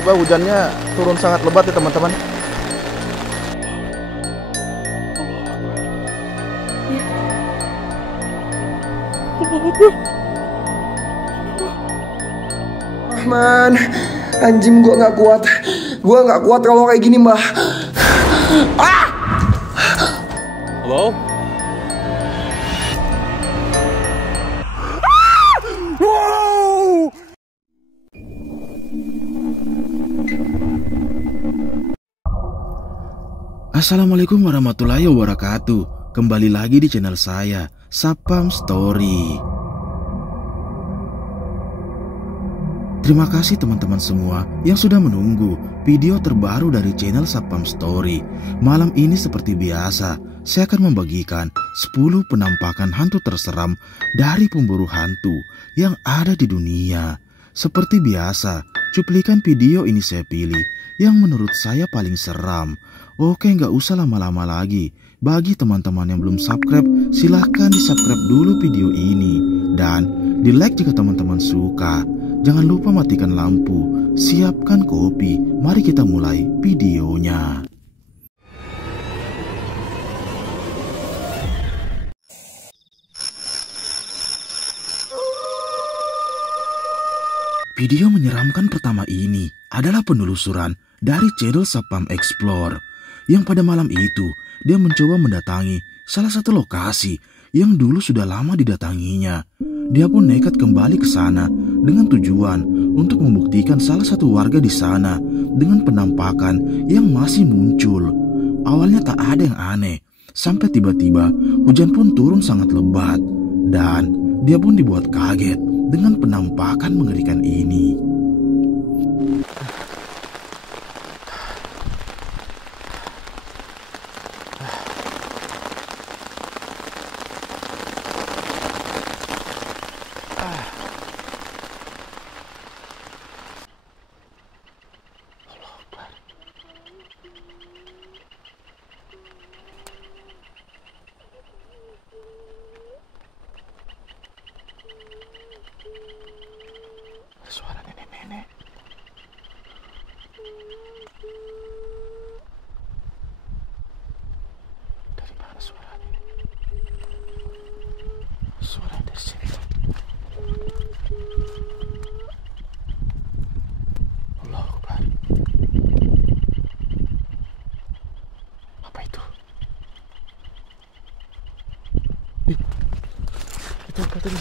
tiba-tiba hujannya turun sangat lebat ya teman-teman. Man, anjing gua nggak kuat. Gua nggak kuat kalau kayak gini, Mbah. Ah! Halo? Assalamualaikum warahmatullahi wabarakatuh. Kembali lagi di channel saya, Sapam Story. Terima kasih teman-teman semua yang sudah menunggu video terbaru dari channel Sapam Story. Malam ini seperti biasa, saya akan membagikan 10 penampakan hantu terseram dari pemburu hantu yang ada di dunia. Seperti biasa, cuplikan video ini saya pilih yang menurut saya paling seram. Oke, nggak usah lama-lama lagi. Bagi teman-teman yang belum subscribe, silahkan di-subscribe dulu video ini. Dan di-like jika teman-teman suka. Jangan lupa matikan lampu, siapkan kopi. Mari kita mulai videonya. Video menyeramkan pertama ini adalah penelusuran dari channel Sapam Explore. Yang pada malam itu, dia mencoba mendatangi salah satu lokasi yang dulu sudah lama didatanginya. Dia pun nekat kembali ke sana dengan tujuan untuk membuktikan salah satu warga di sana dengan penampakan yang masih muncul. Awalnya tak ada yang aneh, sampai tiba-tiba hujan pun turun sangat lebat. Dan dia pun dibuat kaget dengan penampakan mengerikan ini. Suara nenek-nenek. Dari mana suaranya? Suara dari sini. Allahu Akbar. Apa itu? Itu apa tadi?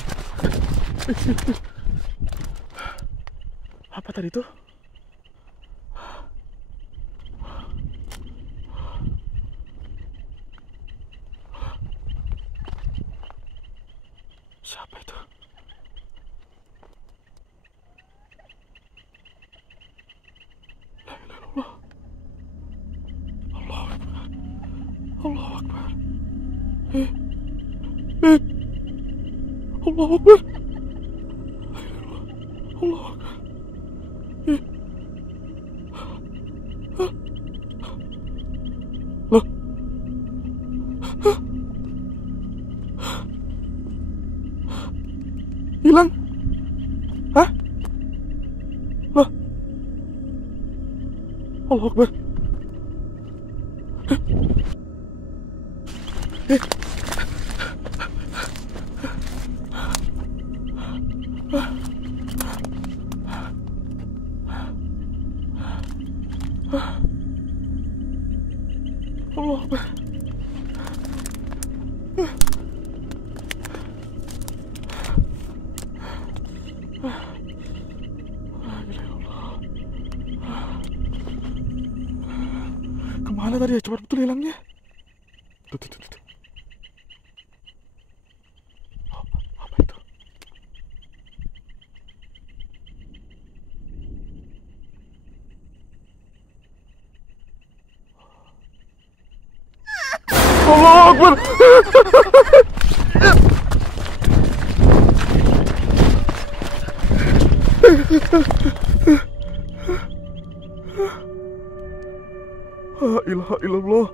Apa tadi itu? Siapa itu? La ilaha illallah. Allahu Akbar. Allahu Akbar. Allahu Akbar. Allahu Akbar. Loh. Hilang. Hah? Loh. Allahu Akbar. Allah Akbar. Kemana tadi ya? Cepat betul hilangnya. Tuh. Apa itu? Allahu Akbar. La ilaha illallah.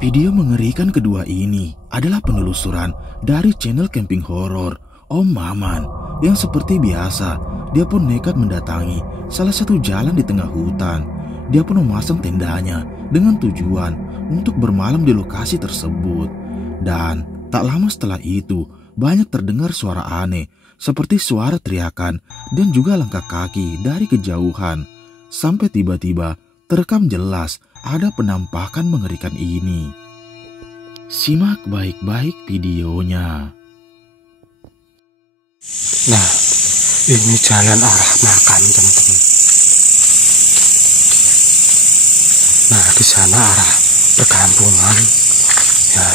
Video mengerikan kedua ini adalah penelusuran dari channel camping horor Om Maman, yang seperti biasa dia pun nekat mendatangi salah satu jalan di tengah hutan. Dia pun memasang tendanya dengan tujuan untuk bermalam di lokasi tersebut. Dan tak lama setelah itu banyak terdengar suara aneh seperti suara teriakan dan juga langkah kaki dari kejauhan. Sampai tiba-tiba terekam jelas ada penampakan mengerikan ini. Simak baik-baik videonya. Nah, ini jalan arah makam, teman-teman. Nah, di sana arah perkampungan, ya,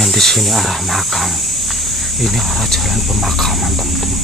dan di sini arah makam. Ini arah jalan pemakaman, teman-teman.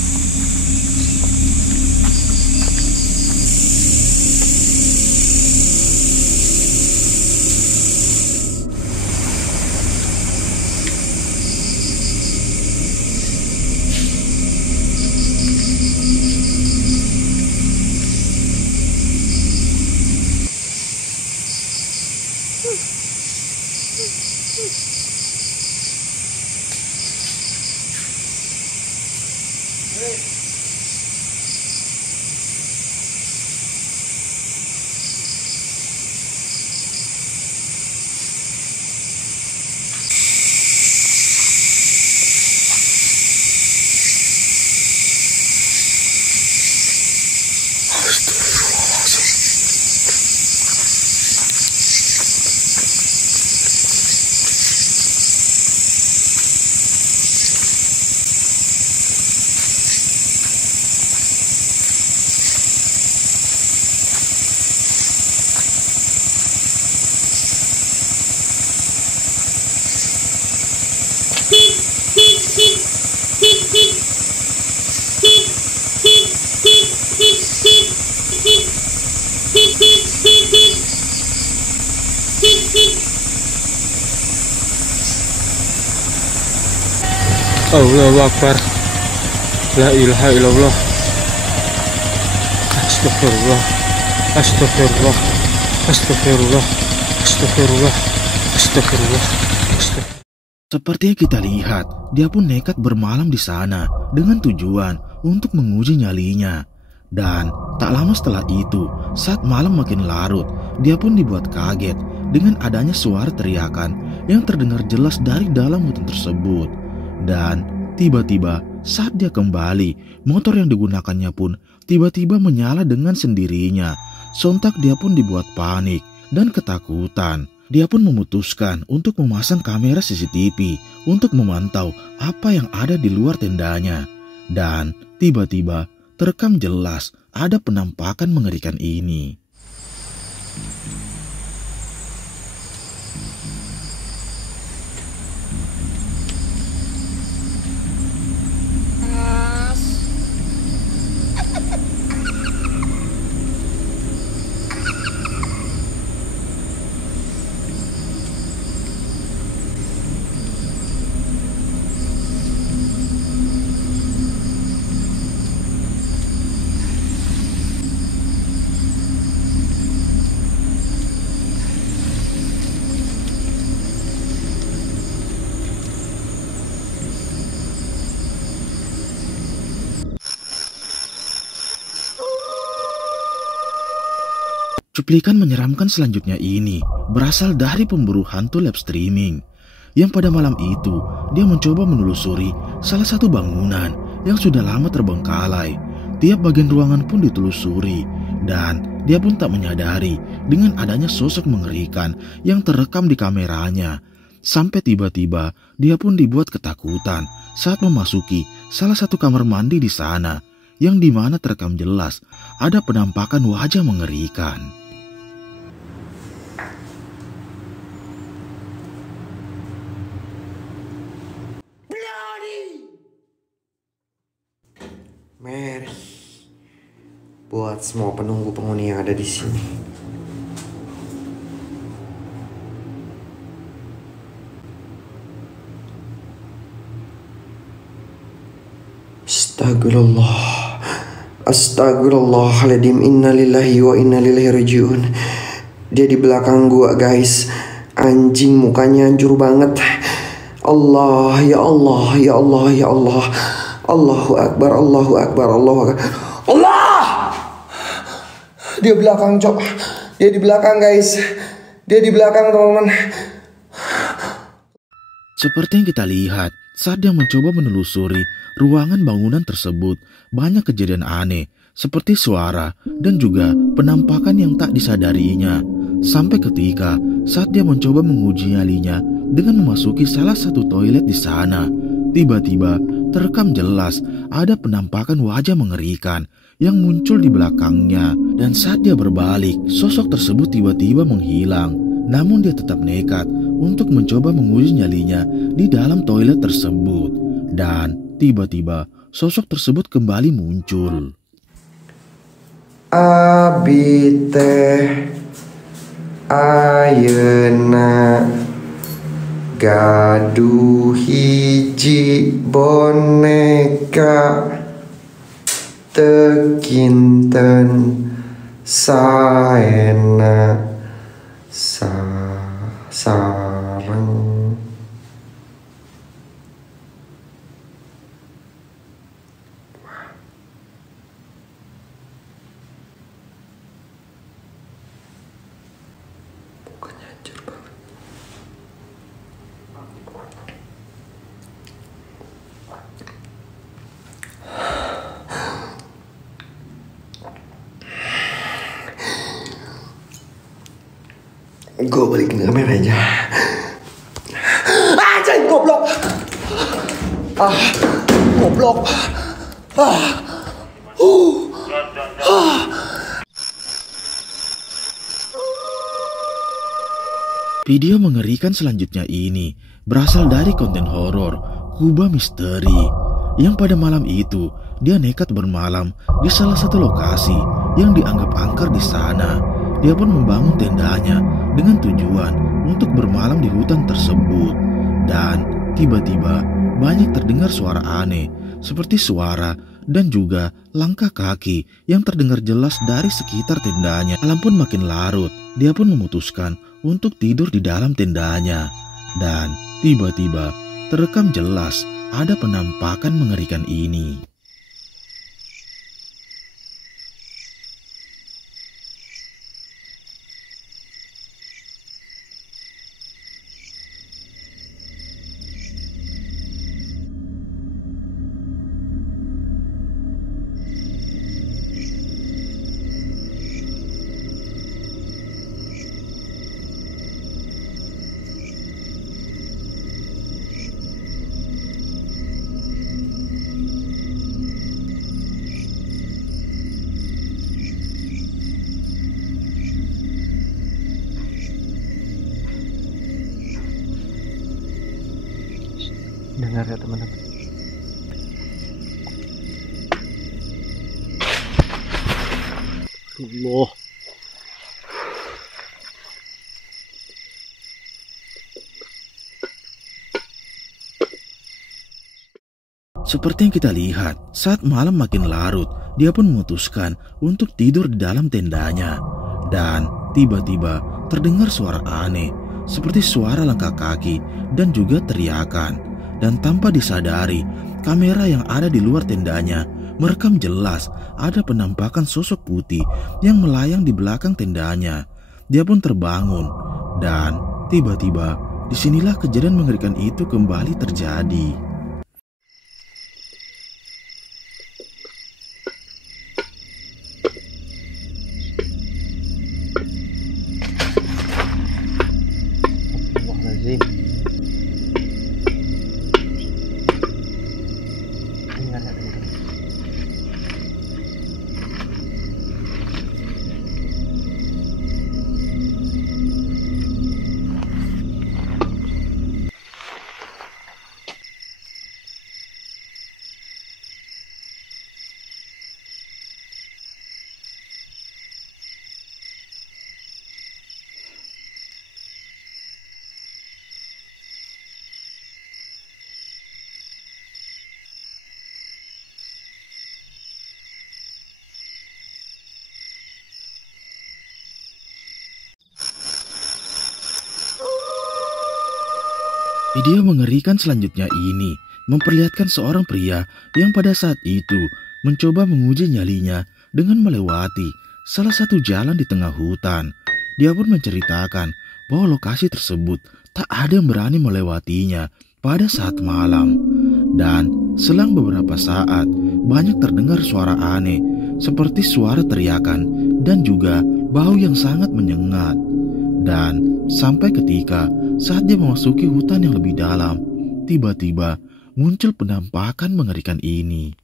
Allahu Akbar. La ilaha illallah. Astagfirullah. Astagfirullah. Astagfirullah. Astagfirullah. Astagfirullah. Astagfirullah. Seperti yang kita lihat, dia pun nekat bermalam di sana dengan tujuan untuk menguji nyalinya. Dan tak lama setelah itu, saat malam makin larut, dia pun dibuat kaget dengan adanya suara teriakan yang terdengar jelas dari dalam hutan tersebut. Dan tiba-tiba saat dia kembali, motor yang digunakannya pun tiba-tiba menyala dengan sendirinya. Sontak dia pun dibuat panik dan ketakutan. Dia pun memutuskan untuk memasang kamera CCTV untuk memantau apa yang ada di luar tendanya. Dan tiba-tiba terekam jelas ada penampakan mengerikan ini. Cuplikan menyeramkan selanjutnya ini berasal dari pemburu hantu live streaming yang pada malam itu dia mencoba menelusuri salah satu bangunan yang sudah lama terbengkalai. Tiap bagian ruangan pun ditelusuri dan dia pun tak menyadari dengan adanya sosok mengerikan yang terekam di kameranya. Sampai tiba-tiba dia pun dibuat ketakutan saat memasuki salah satu kamar mandi di sana yang dimana terekam jelas ada penampakan wajah mengerikan. Mary, buat semua penunggu penghuni yang ada di sini. Astagfirullah. Astagfirullahaladzim. Innalillahi wa inna ilaihi rajiun. Dia di belakang gua, guys. Anjing, mukanya hancur banget. Allah, ya Allah, ya Allah, ya Allah. Allahu Akbar, Allahu Akbar, Allahu Akbar. Allah! Dia belakang, Cok. Dia di belakang, guys. Dia di belakang, teman-teman. Seperti yang kita lihat, saat dia mencoba menelusuri ruangan bangunan tersebut, banyak kejadian aneh seperti suara dan juga penampakan yang tak disadarinya. Sampai ketika saat dia mencoba menguji nyalinya dengan memasuki salah satu toilet di sana, tiba-tiba terekam jelas ada penampakan wajah mengerikan yang muncul di belakangnya. Dan saat dia berbalik, sosok tersebut tiba-tiba menghilang. Namun dia tetap nekat untuk mencoba menguji nyalinya di dalam toilet tersebut. Dan tiba-tiba sosok tersebut kembali muncul. Abi teh ayeuna gaduh hiji boneka teu kinten saena sareng. Bukannya hancur banget. Gue balikin kamera aja. Jangan goblok. Goblok. Video mengerikan selanjutnya ini berasal dari konten horor Kubah Misteri, yang pada malam itu dia nekat bermalam di salah satu lokasi yang dianggap angker di sana. Dia pun membangun tendanya dengan tujuan untuk bermalam di hutan tersebut. Dan tiba-tiba banyak terdengar suara aneh seperti suara dan juga langkah kaki yang terdengar jelas dari sekitar tendanya. Malam pun makin larut, dia pun memutuskan untuk tidur di dalam tendanya. Dan tiba-tiba terekam jelas ada penampakan mengerikan ini. Dengar ya teman-teman. Allah. Seperti yang kita lihat, saat malam makin larut, dia pun memutuskan untuk tidur di dalam tendanya. Dan tiba-tiba terdengar suara aneh, seperti suara langkah kaki dan juga teriakan. Dan tanpa disadari, kamera yang ada di luar tendanya merekam jelas ada penampakan sosok putih yang melayang di belakang tendanya. Dia pun terbangun dan tiba-tiba disinilah kejadian mengerikan itu kembali terjadi. Astagfirullahaladzim. Dengar ya teman-teman. Video mengerikan selanjutnya ini memperlihatkan seorang pria yang pada saat itu mencoba menguji nyalinya dengan melewati salah satu jalan di tengah hutan. Dia pun menceritakan bahwa lokasi tersebut tak ada yang berani melewatinya pada saat malam. Dan selang beberapa saat banyak terdengar suara aneh seperti suara teriakan dan juga bau yang sangat menyengat. Dan sampai ketika saat dia memasuki hutan yang lebih dalam, tiba-tiba muncul penampakan mengerikan ini.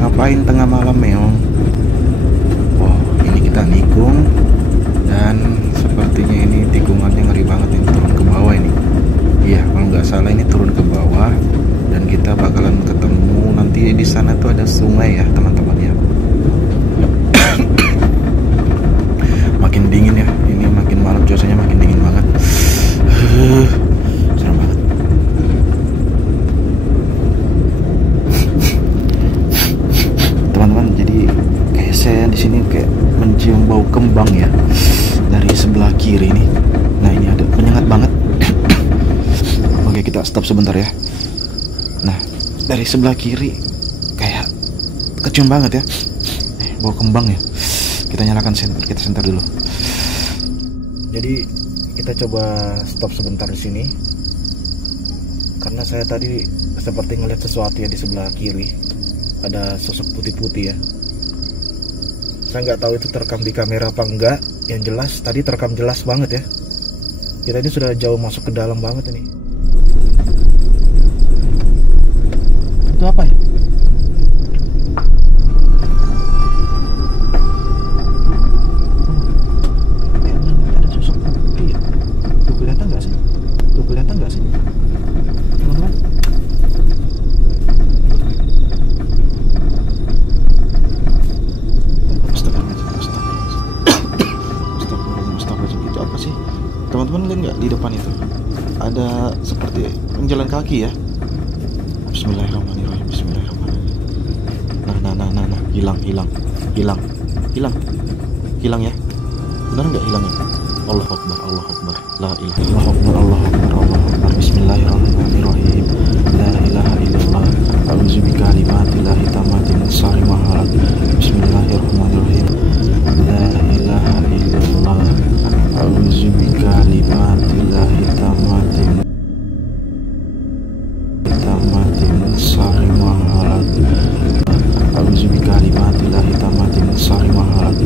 Ngapain tengah malam, meong? Wow, ini kita nikung. Dan sepertinya ini tikungannya ngeri banget, ini turun ke bawah ini. Iya, kalau nggak salah ini turun ke bawah. Dan kita bakalan ketemu nanti di sana tuh ada sungai ya teman-teman ya. Makin dingin ya, ini makin malam cuacanya makin dingin banget. Serem banget. Teman-teman, jadi kayak saya di sini kayak mencium bau kembang ya dari sebelah kiri ini. Nah, ini ada menyengat banget. Oke, kita stop sebentar ya. Nah, dari sebelah kiri kayak kecium banget ya. Bau kembang ya. Kita nyalakan senter, kita senter dulu. Jadi kita coba stop sebentar di sini. Karena saya tadi seperti ngeliat sesuatu ya di sebelah kiri. Ada sosok putih-putih ya. Saya nggak tahu itu terekam di kamera apa enggak. Yang jelas tadi terekam jelas banget ya. Kita ini sudah jauh masuk ke dalam banget ini. Itu apa ya? Ada sosok putih ya. Tuh kelihatan nggak sih? Tuh kelihatan nggak sih? Teman-teman. Teman-teman lihat nggak di depan itu ada seperti jalan kaki ya. Bismillahirrahmanirrahim. Bismillahirrahmanirrahim. Nah, hilang ya. Benar nggak hilangnya? Allahu Akbar, Allahu Akbar, la ilaha illallah, Allahu Akbar, Allahu Akbar. Bismillahirrahmanirrahim. La ilaha illallah. A'udzu bikalimatillahi tammati min syarri ma khalaq. Bismillahirrahmanirrahim. La ilaha illallah. A'udzu bikalimatillahi tammati min syarri ma khalaq. A'udzu bikalimatillahi tammati min syarri ma khalaq.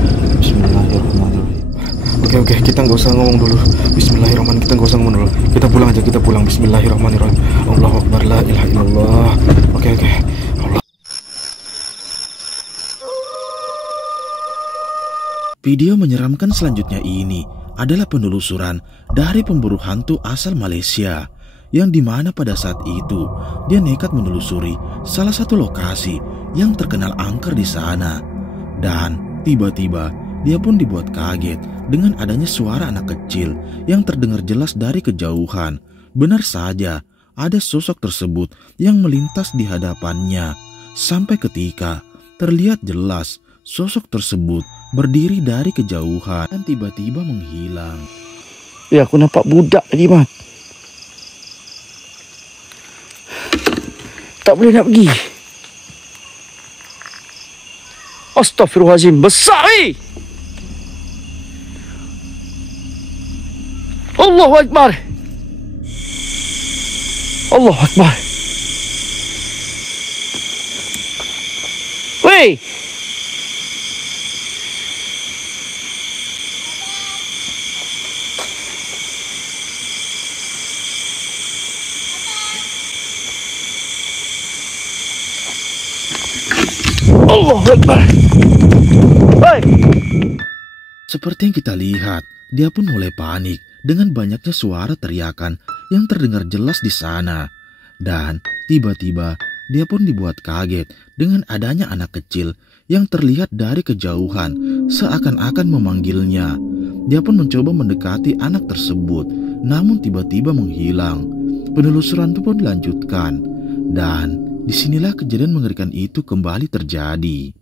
Bismillahirrahmanirrahim. Oke, kita nggak usah ngomong dulu. Bismillahirrahmanirrahim, kita nggak usah ngomong dulu. Kita pulang aja, kita pulang. Bismillahirrahmanirrahim. Allahu Akbar, la ilaha illallah. Oke. Allah. Video menyeramkan selanjutnya ini adalah penelusuran dari pemburu hantu asal Malaysia, yang dimana pada saat itu dia nekat menelusuri salah satu lokasi yang terkenal angker di sana. Dan tiba-tiba dia pun dibuat kaget dengan adanya suara anak kecil yang terdengar jelas dari kejauhan. Benar saja, ada sosok tersebut yang melintas di hadapannya. Sampai ketika terlihat jelas sosok tersebut berdiri dari kejauhan dan tiba-tiba menghilang. Ya, aku nampak budak tadi, Mat. Tak boleh nak pergi. Astaghfirullahaladzim, besar ni. Allahu Akbar. Allahu Akbar. Weh. Allahu Akbar. Hei. Seperti yang kita lihat, dia pun mulai panik dengan banyaknya suara teriakan yang terdengar jelas di sana. Dan tiba-tiba dia pun dibuat kaget dengan adanya anak kecil yang terlihat dari kejauhan seakan-akan memanggilnya. Dia pun mencoba mendekati anak tersebut, namun tiba-tiba menghilang. Penelusuran itu pun dilanjutkan, dan disinilah kejadian mengerikan itu kembali terjadi.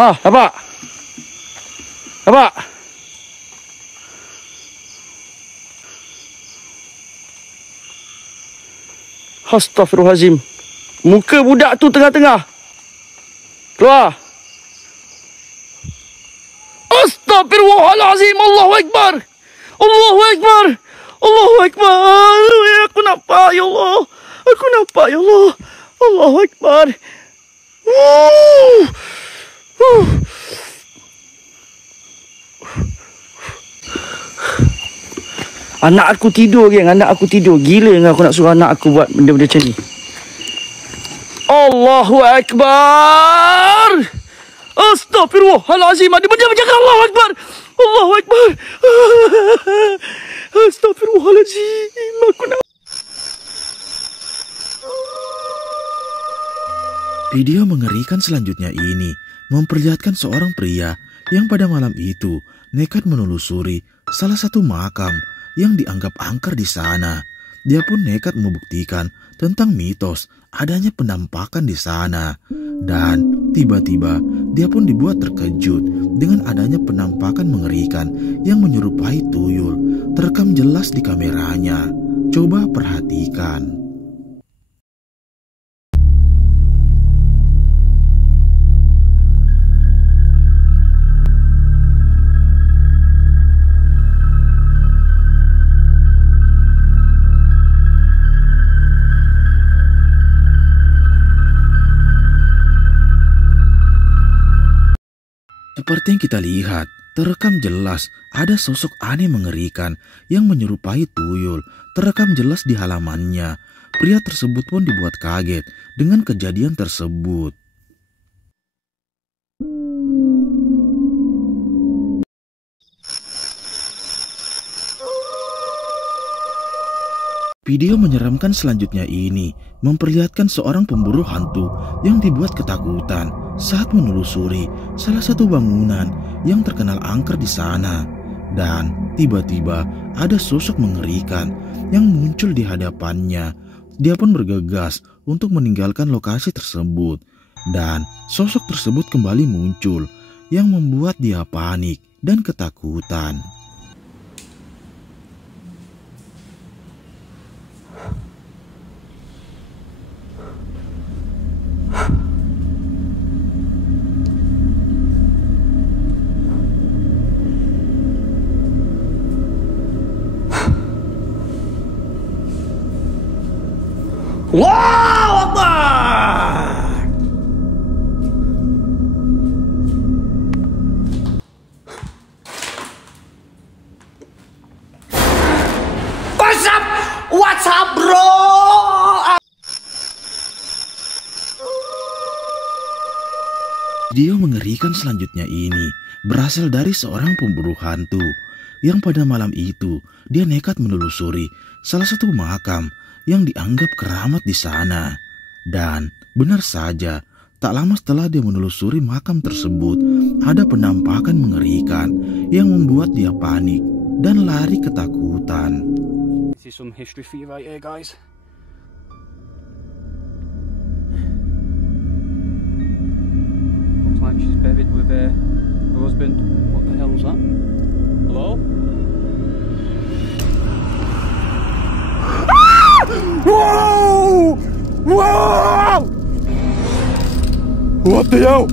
Apa? Astaghfirullahaladzim. Muka budak tu tengah-tengah. Keluar. Astaghfirullahaladzim. Allahu Akbar. Allahu Akbar. Allahu Akbar. Aku nampak ya Allah. Aku nampak ya Allah. Allahu Akbar. Anak aku tidur, geng. Anak aku tidur. Gila dengan aku nak suruh anak aku buat benda-benda macam ni. Allahu Akbar. Astaghfirullahaladzim. Ada benda macam Allahu Akbar. Allahu Akbar. Astaghfirullahaladzim. Aku nak... Video mengerikan selanjutnya ini memperlihatkan seorang pria yang pada malam itu nekat menelusuri salah satu makam yang dianggap angker di sana. Dia pun nekat membuktikan tentang mitos adanya penampakan di sana. Dan tiba-tiba dia pun dibuat terkejut dengan adanya penampakan mengerikan yang menyerupai tuyul. Terekam jelas di kameranya. Coba perhatikan. Seperti yang kita lihat, terekam jelas ada sosok aneh mengerikan yang menyerupai tuyul. Terekam jelas di halamannya. Pria tersebut pun dibuat kaget dengan kejadian tersebut. Video menyeramkan selanjutnya ini memperlihatkan seorang pemburu hantu yang dibuat ketakutan saat menelusuri salah satu bangunan yang terkenal angker di sana. Dan tiba-tiba ada sosok mengerikan yang muncul di hadapannya. Dia pun bergegas untuk meninggalkan lokasi tersebut. Dan sosok tersebut kembali muncul yang membuat dia panik dan ketakutan. Allahu Akbar. What's up bro? Video mengerikan selanjutnya ini berasal dari seorang pemburu hantu yang pada malam itu dia nekat menelusuri salah satu makam yang dianggap keramat di sana. Dan benar saja, tak lama setelah dia menelusuri makam tersebut, ada penampakan mengerikan yang membuat dia panik dan lari ketakutan. This is some history for you right here, guys. Looks like she's buried with her husband. What the hell's that? Hello? Wow! Wow! What the hell?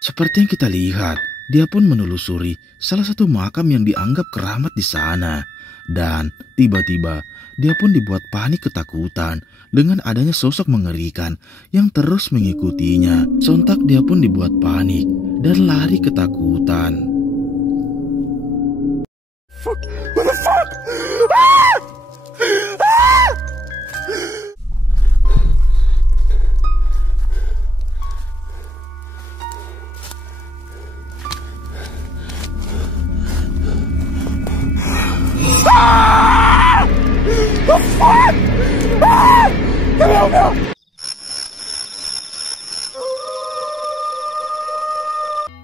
Seperti yang kita lihat, dia pun menelusuri salah satu makam yang dianggap keramat di sana. Dan tiba-tiba dia pun dibuat panik ketakutan dengan adanya sosok mengerikan yang terus mengikutinya. Sontak dia pun dibuat panik dan lari ketakutan. What the fuck? Ah! Ah!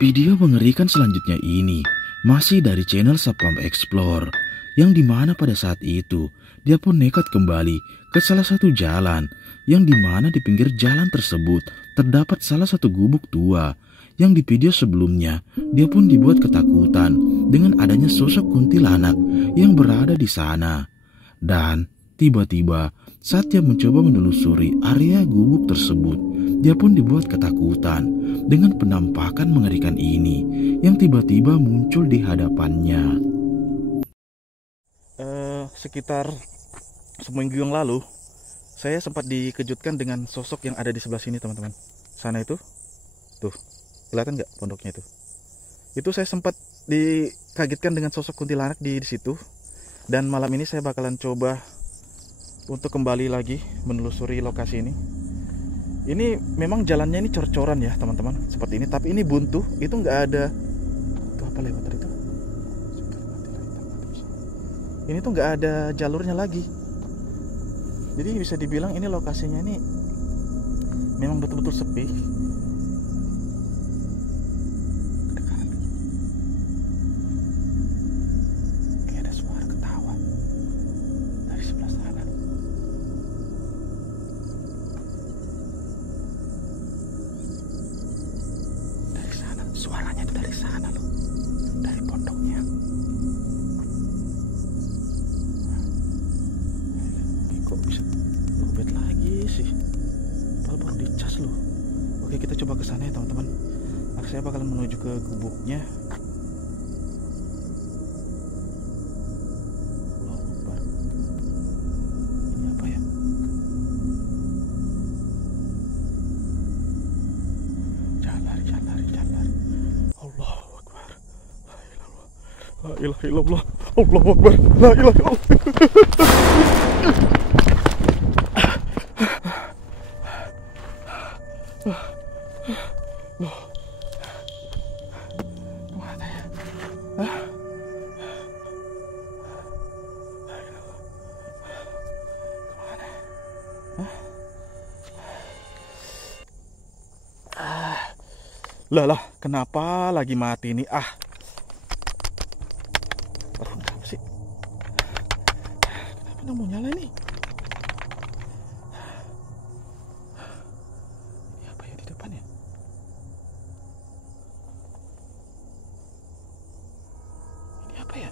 Video mengerikan selanjutnya ini masih dari channel Sapam Explore, yang dimana pada saat itu dia pun nekat kembali ke salah satu jalan, yang dimana di pinggir jalan tersebut terdapat salah satu gubuk tua, yang di video sebelumnya dia pun dibuat ketakutan dengan adanya sosok kuntilanak yang berada di sana. Dan tiba-tiba saat dia mencoba menelusuri area gubuk tersebut, dia pun dibuat ketakutan dengan penampakan mengerikan ini yang tiba-tiba muncul di hadapannya. Sekitar seminggu yang lalu saya sempat dikejutkan dengan sosok yang ada di sebelah sini, teman-teman. Sana itu, tuh, kelihatan nggak pondoknya itu? Itu saya sempat dikagetkan dengan sosok kuntilanak di situ. Dan malam ini saya bakalan coba untuk kembali lagi menelusuri lokasi ini. Ini memang jalannya ini cor-coran ya teman-teman, seperti ini. Tapi ini buntu, itu nggak ada. Itu apa lewat itu? Ini tuh nggak ada jalurnya lagi. Jadi bisa dibilang ini lokasinya ini memang betul-betul sepi. Kayak ada suara ketawa dari sebelah sana. Dari sana, suaranya itu dari sana loh, dari pondoknya. Kok bisa lobet lagi sih? Padahal baru dicas loh. Oke, kita coba ke sana ya teman-teman. Saya bakalan menuju ke gubuknya. Allahu Akbar. Ini apa ya? Jalan. Allahu Akbar. La ilaha illallah. Allahu Akbar. La ilaha illallah. Mana ya? Lah, kenapa lagi mati nih? Kenapa sih? Kenapa nggak mau nyala nih? Ini apa ya di depan ya? Ini apa ya?